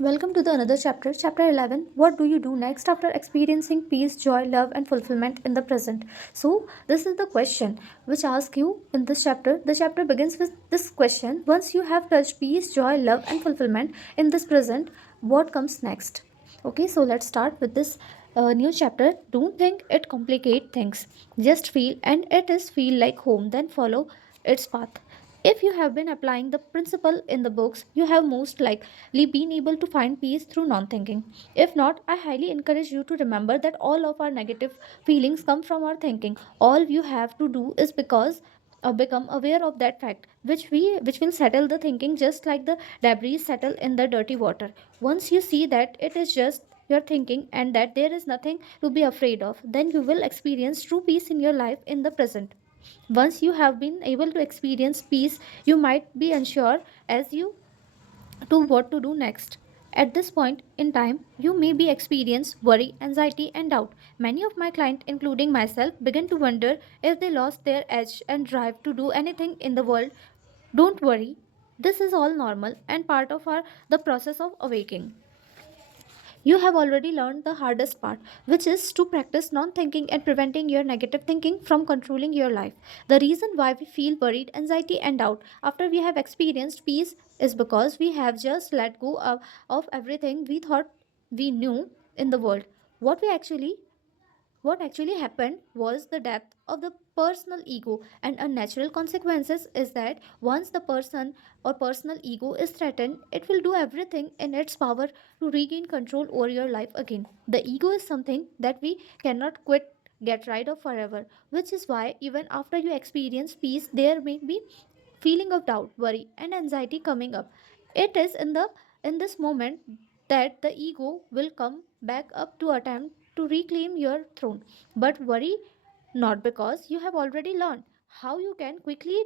Welcome to the another chapter, chapter 11. What do you do next after experiencing peace, joy, love, and fulfillment in the present? So, this is the question which asks you in this chapter. The chapter begins with this question: once you have touched peace, joy, love, and fulfillment in this present, what comes next? Okay, so let's start with this new chapter. Don't think it complicate things. Just feel, and it is feel like home. Then follow its path. If you have been applying the principle in the books, you have most likely been able to find peace through non thinking. If not, I highly encourage you to remember that all of our negative feelings come from our thinking. All you have to do is become aware of that fact, which will settle the thinking just like the debris settle in the dirty water. Once you see that it is just your thinking and that there is nothing to be afraid of, then you will experience true peace in your life in the present. Once you have been able to experience peace, you might be unsure as you to what to do next. At this point in time, you may be experience worry, anxiety, and doubt. Many of my clients, including myself, begin to wonder if they lost their edge and drive to do anything in the world. Don't worry. This is all normal and part of the process of awakening. You have already learned the hardest part, which is to practice non thinking and preventing your negative thinking from controlling your life. The reason why we feel worried, anxiety, and doubt after we have experienced peace is because we have just let go of everything we thought we knew in the world. What we actually what actually happened was the depth of the personal ego, and a natural consequences is that once the person or personal ego is threatened, it will do everything in its power to regain control over your life again. The ego is something that we cannot get rid of forever, which is why even after you experience peace, there may be feeling of doubt, worry, and anxiety coming up. It is in this moment that the ego will come back up to attempt to reclaim your throne. But worry not, because you have already learned how you can quickly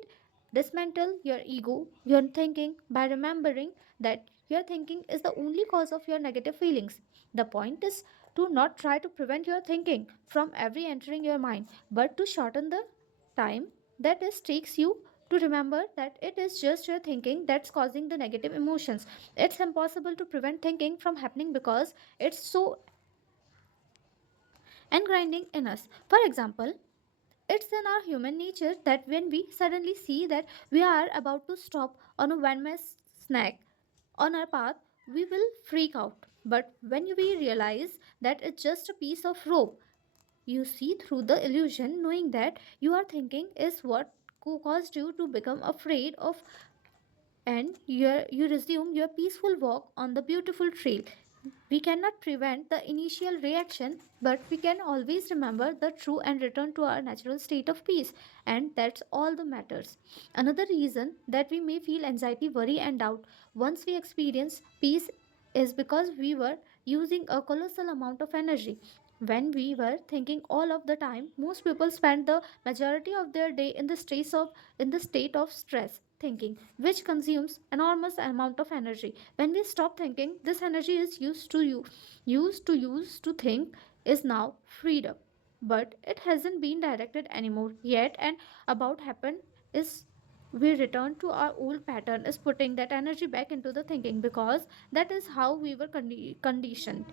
dismantle your ego, your thinking, by remembering that your thinking is the only cause of your negative feelings. The point is to not try to prevent your thinking from every entering your mind, but to shorten the time that it takes you to remember that it is just your thinking that's causing the negative emotions. It's impossible to prevent thinking from happening because it's so engrinding in us. For example, it's in our human nature that when we suddenly see that we are about to stop on a venomous snack on our path, we will freak out. But when we realize that it's just a piece of rope, you see through the illusion, knowing that you are thinking is what caused you to become afraid of, and you resume your peaceful walk on the beautiful trail. We cannot prevent the initial reaction, but we can always remember the true and return to our natural state of peace, and that's all that matters. Another reason that we may feel anxiety, worry, and doubt once we experience peace is because we were using a colossal amount of energy. When we were thinking all of the time, most people spend the majority of their day in the state of stress thinking, which consumes enormous amount of energy. When we stop thinking, this energy is used to think is now freed up, but it hasn't been directed anymore yet. And about happen is we return to our old pattern is putting that energy back into the thinking, because that is how we were conditioned.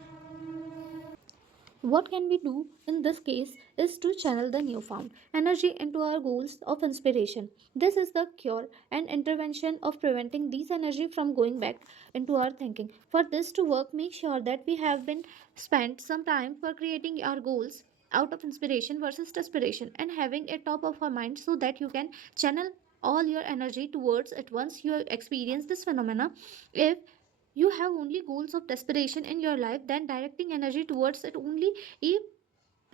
What can we do in this case is to channel the newfound energy into our goals of inspiration. This is the cure and intervention of preventing these energy from going back into our thinking. For this to work, make sure that we have been spent some time for creating our goals out of inspiration versus desperation, and having it top of our mind so that you can channel all your energy towards it once you experience this phenomena. If you have only goals of desperation in your life, then directing energy towards it only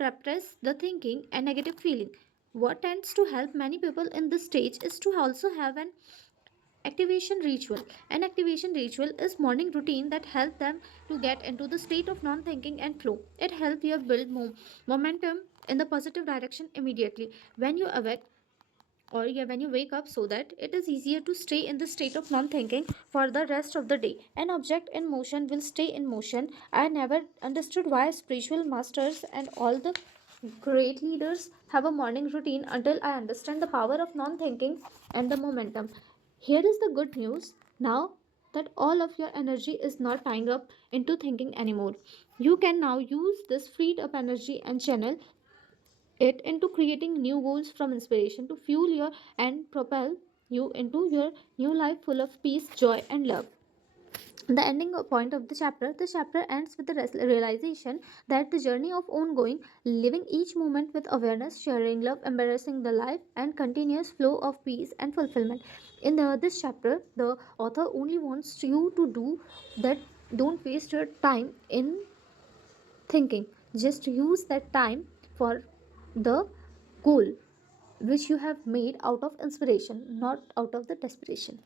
repress the thinking and negative feeling. What tends to help many people in this stage is to also have an activation ritual. An activation ritual is morning routine that help them to get into the state of non-thinking and flow. It helps you build momentum in the positive direction immediately when you awake, or yeah, when you wake up, so that it is easier to stay in the state of non-thinking for the rest of the day. An object in motion will stay in motion. I never understood why spiritual masters and all the great leaders have a morning routine until I understand the power of non-thinking and the momentum. Here is the good news. Now that all of your energy is not tying up into thinking anymore. You can now use this freed up energy and channel it into creating new goals from inspiration to fuel your and propel you into your new life full of peace, joy, and love. The ending point of the chapter ends with the realization that the journey of ongoing living each moment with awareness, sharing love, embracing the life, and continuous flow of peace and fulfillment. In this chapter, the author only wants you to do that. Don't waste your time in thinking, just use that time for the goal which you have made out of inspiration, not out of the desperation.